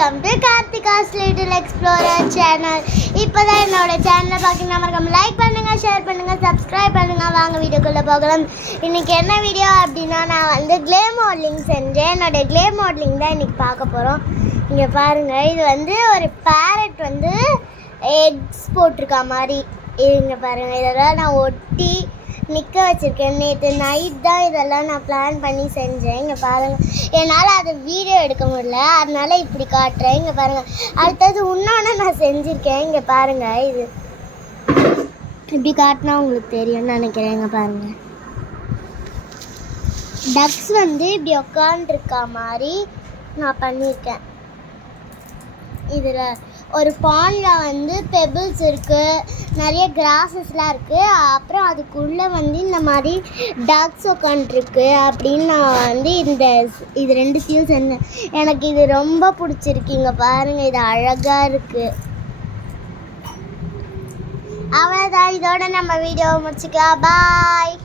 Welcome to Karthika's little explorer channel. இப்போ தான் என்னோட சேனலை பார்க்கணும்னா மறக்காம லைக் பண்ணுங்கள், ஷேர் பண்ணுங்கள், சப்ஸ்கிரைப் பண்ணுங்கள். வாங்க வீடியோக்குள்ளே போகலாம். இன்றைக்கி என்ன வீடியோ அப்படின்னா, நான் வந்து க்ளே மாடலிங் செஞ்சேன். என்னோடய க்ளே மாடலிங் தான் இன்றைக்கி பார்க்க போகிறோம். இங்கே பாருங்கள், இது வந்து ஒரு பேரட் வந்து எக்ஸ் போட்டிருக்கா மாதிரி. இங்கே பாருங்கள், இதெல்லாம் நான் ஒட்டி நிற்க வச்சுருக்கேன். நேற்று நைட் தான் இதெல்லாம் நான் பிளான் பண்ணி செஞ்சேன். இங்கே பாருங்கள், என்னால் அதை வீடியோ எடுக்க முடியல, அதனால இப்படி காட்டுறேன். இங்கே பாருங்கள், அடுத்தது இன்னொன்று நான் செஞ்சுருக்கேன். இங்கே பாருங்கள், இது இப்படி காட்டினா உங்களுக்கு தெரியும்னு நினைக்கிறேன். இங்கே பாருங்கள், டக்ஸ் வந்து இப்படி உட்காந்துருக்கா மாதிரி நான் பண்ணியிருக்கேன். இதில் ஒரு பாண்டில் வந்து பெபிள்ஸ் இருக்குது, நிறைய கிராஸஸ்லாம் இருக்குது, அப்புறம் அதுக்குள்ளே வந்து இந்த மாதிரி டக்ஸ் உட்காந்துருக்கு அப்படின்னு நான் வந்து இது ரெண்டுத்தையும் செஞ்சேன். எனக்கு இது ரொம்ப பிடிச்சிருக்கு. இங்கே பாருங்கள், இது அழகாக இருக்குது. அவ்வளோதான், இதோட நம்ம வீடியோவை முடிச்சுக்கலாம். பாய்.